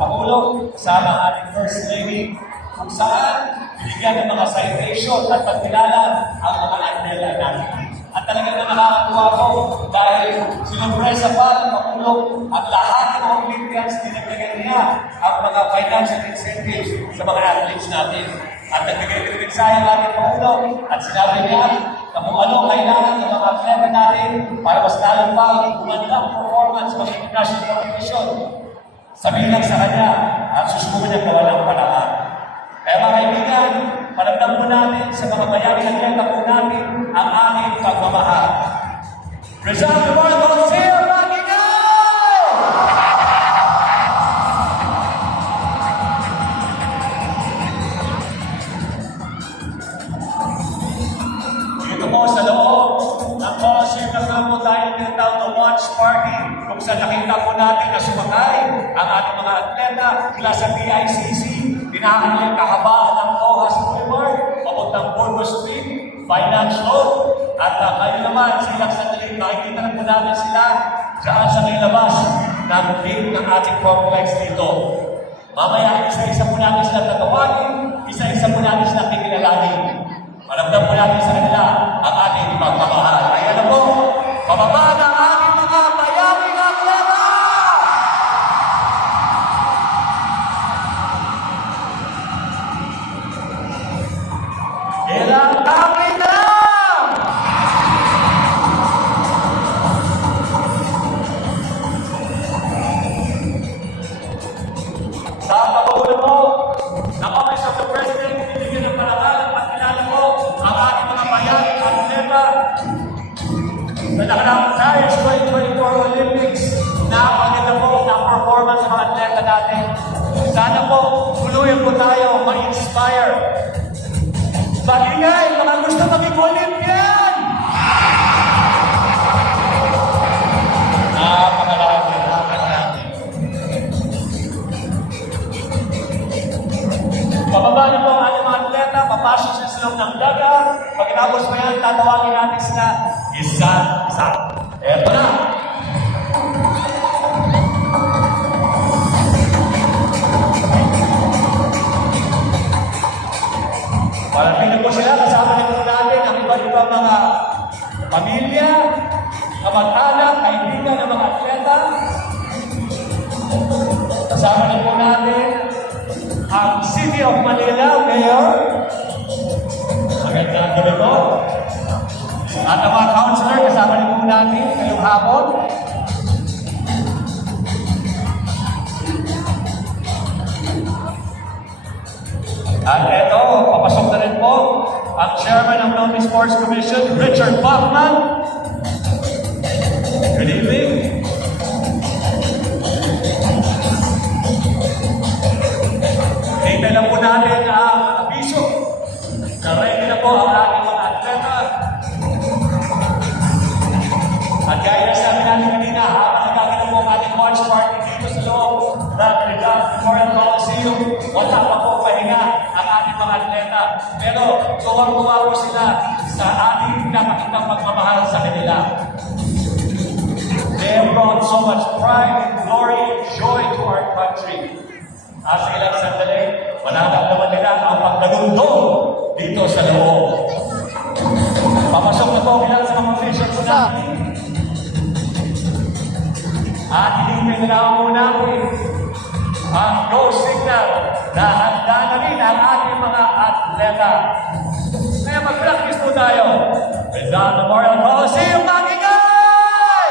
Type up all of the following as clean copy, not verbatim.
Pangulo, kasama ang ating First Lady, kung saan binigyan ng mga citation at pagkilala ang mga atleta natin. At talagang na nakakatuwa ko dahil sinupresa pa ng Pangulo at lahat ng mga Olympians dinagdagan niya ang mga financial incentives sa mga athletes natin. At nagbigay din mensahe ang ating Pangulo at sinabi niya na kung ano kailangan ng mga atleta natin para mas lalong pa gumandang performance ng international competition. Sabihin lang sa kanya at susubukan niya gawa ng paraan. Kaya mga kaibigan, paramdam po natin sa mga bayaring atleta po natin ang aming pagmamahal. Rizal Memorial Coliseum, Magino! Dito po sa loob ng Coliseum na po tayo tinatawag na watch party kung saan nakita po natin na sumakay ang ating mga atleta mula sa PICC. Binahan niya kahabaan ng Rojas Boulevard, papuntang Burgos Street, Finance Road, at kayo naman, silang sandali, makikita na po namin sila dyan sa may labas ng gate ng ating complex dito. Mamaya, isa-isa po namin sila tatawagin, isa-isa po namin sila kikilalagin. Maramdam po namin sa kanila ang ating pagmamahal. Ayan na po, pababa ng ating mga bayaring atleta! Ilang kami na! Sa Pangulo mo, ng Office of the President, binibigyan ng parangal at pagkilala mo ang ating mga bayaring atleta sa nakanang Paris 2024 Olympics na maganda po ng performance ng mga atleta natin. Sana po, tuluyan po tayo ma-inspire. Bagay, mga gusto maging Olympian! Napakalaki. Pababa na po ang ating mga atleta, papasok siya sa loob ng daga. Pagkatapos mo yan, tatawagin natin sila isa-isa. Eto na! Parating na po sila, kasama nito natin ang iba-iba mga pamilya, kamag-anak, kaibigan ng mga atleta. Kasama na po natin ang City of Manila Mayor. Magandang gabi po. At ang mga councilor, kasama na po natin ngayong hapon. At eto, papasok na rin po ang Chairman ng Philippine Sports Commission, Richard Bachman. Good evening. Kita lang po natin ang abiso. Ready na po ang ating mga atleta. At gaya na sabi natin kanina, habang nagkakita po ang ating watch party dito sa loob ng Rizal Memorial Coliseum, wala pa po pahinga ang ating mga atleta. Pero tuwang-tuwa po sila sa ating pinapakitang pagmamahal sa kanila. They have brought so much pride and glory and joy to our country. Sa ilang sandali, manaramdaman nila ang pagdalundong dito sa loob. Papasok na po ilang sa mga officials natin. At hindi nila muna ang go signal na handa na rin ang ating mga atleta. Kaya mag-practice po tayo. Rizal Memorial Coliseum, Magingay!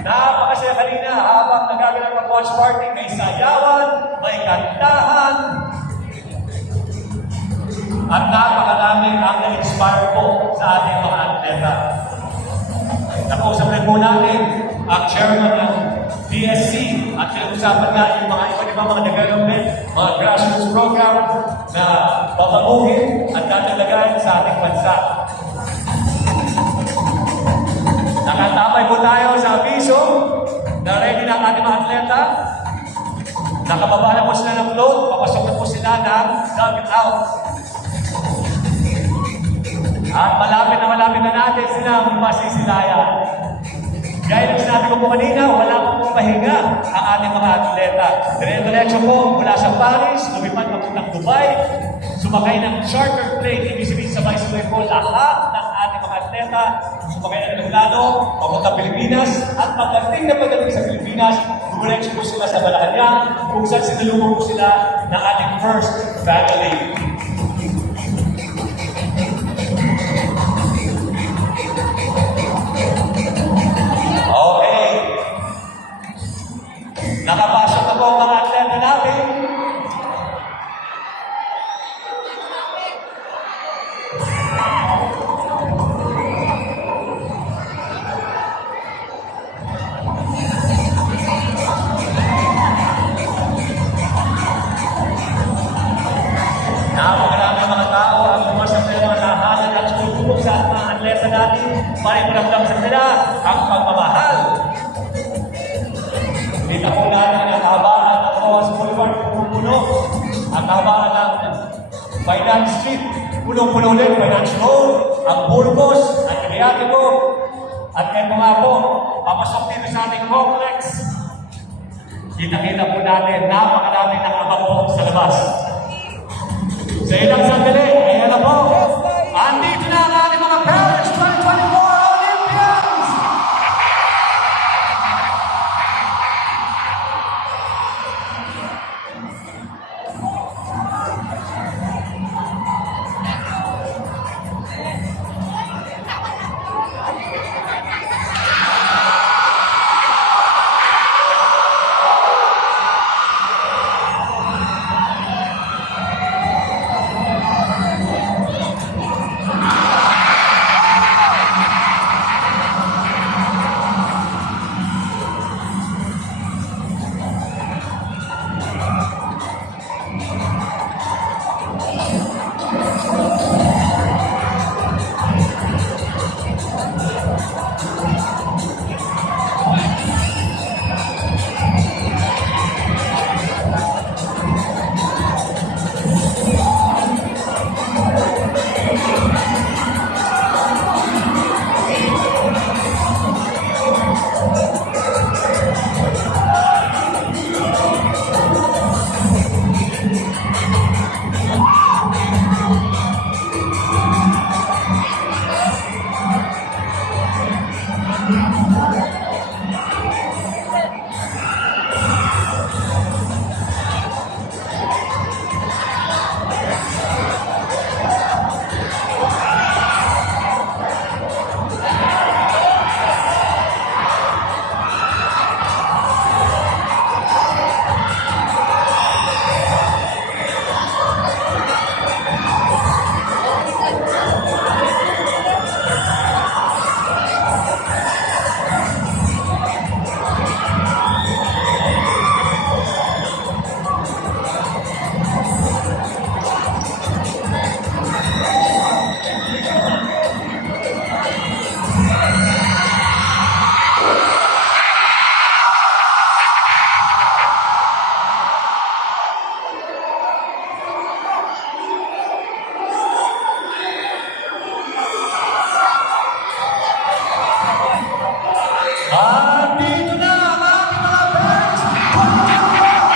Napakasaya kanina habang nagaganap ang watch party, may sayawan, may kantahan, at napakaraming ang na-inspire po sa ating mga atleta. Nakausap rin po natin ang chairman ng DSC at pinag-usapan nga yung mga iba-ibang mga development, mga grassroots program na babaguhin at tatalagaan sa ating bansa. Nakatamay po tayo sa abiso na ready na ang ating mga atleta. Nakababa na po sila ng float, papasok na po sila ng dugout. At malapit na natin silang masisilayan. Gaya ng sinabi ko po kanina, wala pong pahinga ang ating mga atleta. Dire-diretso po mula sa Paris, lumipad papuntang Dubai, sumakay ng charter plane, ibig sabihin sabay-sabay po lahat ng ating mga atleta, sumakay ng aeroplano, papunta Pilipinas, at pagdating sa Pilipinas, dumiretso po sila sa Malacanang, kung saan sinalubong po sila ng ating first family. Okay. Nakapasok na po ang mga atleta natin. Napakaraming mga tao ang pumasok na mga nahalan at tumutulog sa mga atleta natin para iparamdam sa kanila ang pagmamahal. Kita po natin ang kahabaan ng Rojas Boulevard, puno-puno. Ang kahabaan ng Finance Street, puno-puno ulit, Finance Road, ang Burgos, ang Iliatico, at ito nga po, papasok dito sa ating complex. Kita-kita po natin, napakarami ng abang po sa labas. Sa ilang sandali, ayan na po. Andito na ang ating mga Paris 2024 Olympians! Andito na ang ating mga Paris 2024 Olympians!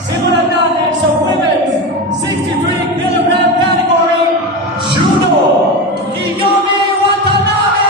Simulan natin sa women's 63 kilogram category, Judo Kiyomi Watanabe!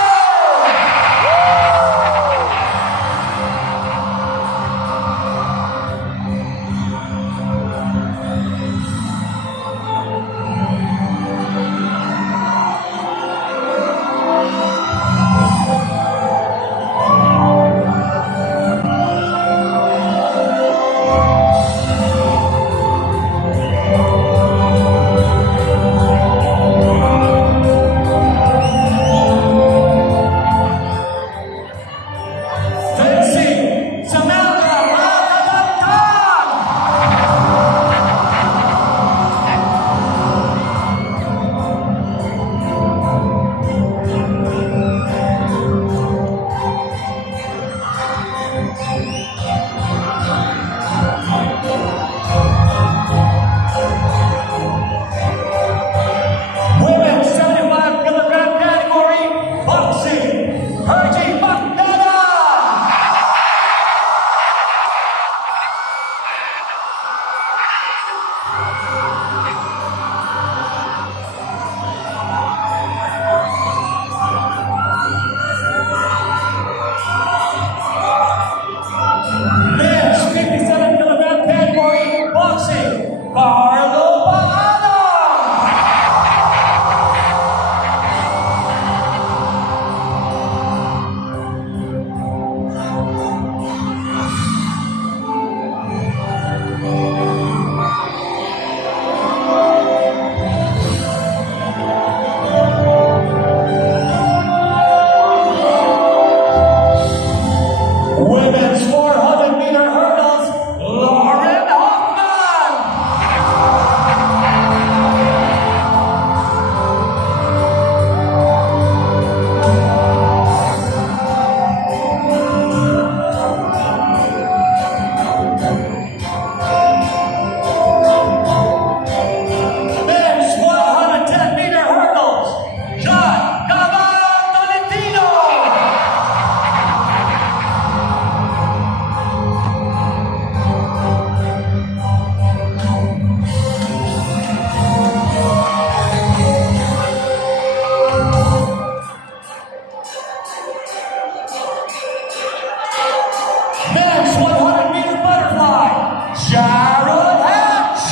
Sharon Hatch!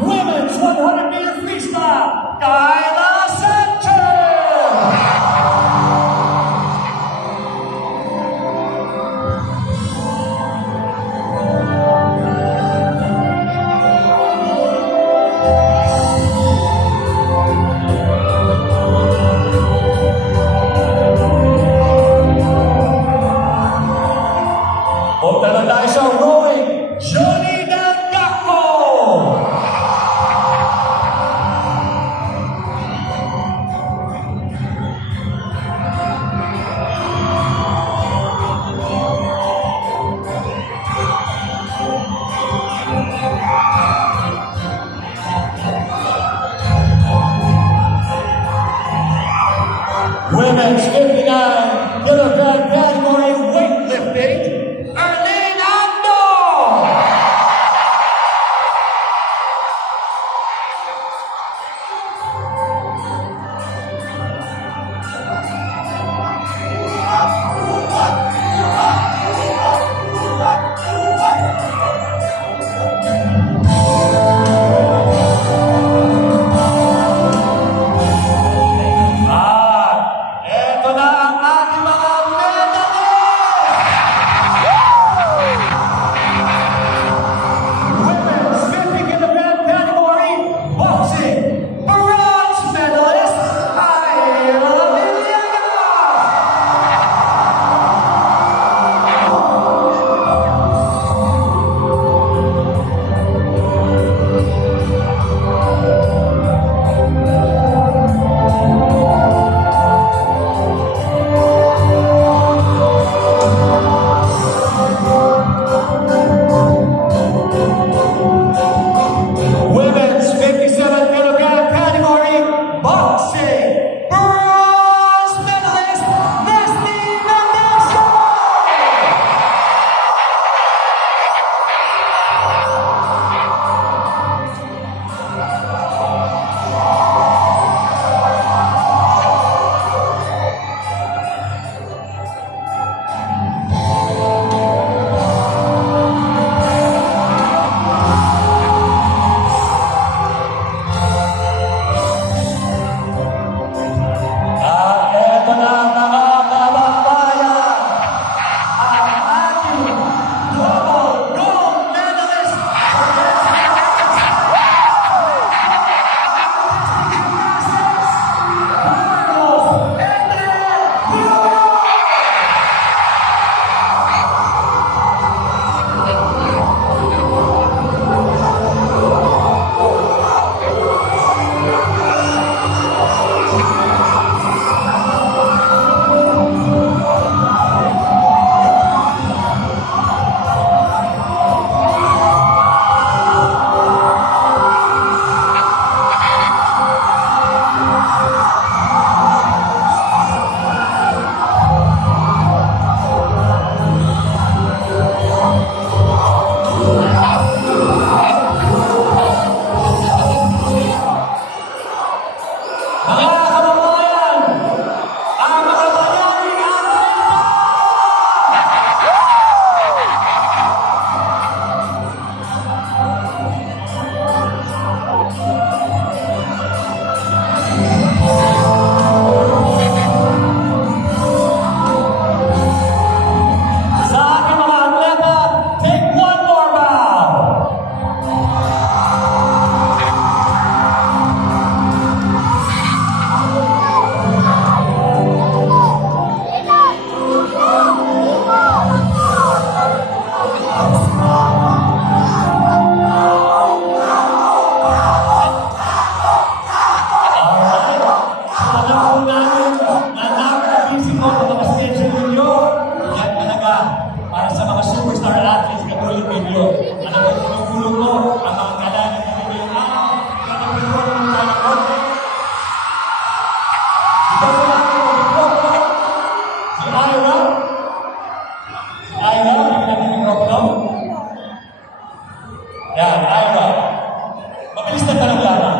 Women's 100-meter freestyle, Kyla Center! Punta na tayo sa rowing, Johnny Dangaco! Women's 59 kilogram category weightlifting, Erlene Ando! Eto na ang ating mga medalist! Women's 50 kilogram category boxing, bronze medalist, Ayla Villegas! Women's 57 kilogram category boxing, bronze medalist, Nesty Mendoza! At eto na mga kababayan, ang ating global gold medalist for Carlos Enrique! Mga kababayan, ang mga bayaning atleta! Sa ating mga atleta, take one more bow! Alam po namin na napaka-busy po ng mga schedule ninyo. Yan talaga para sa mga superstar athletes katulad ninyo. Alam po, tulong-tulong mo ang mga kailangan ninyo yung araw. Nakapagpapalong mo tayo ng konti. Ito po natin po si Ira, si Ira, bigyan natin yung mikropono. Yan, Ira. Mabilis na tanong lamang.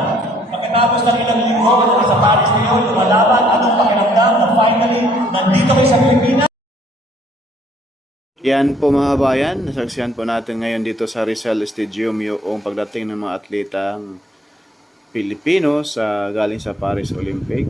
Pagkatapos ng ilang linggo na sa Paris ngayon, lumalaban, anong pakiramdam na finally nandito kayo sa Pilipinas? Yan po mga kabayan, nasaksihan po natin ngayon dito sa Rizal Stadium yung pagdating ng mga atletang Pilipino galing sa Paris Olympic.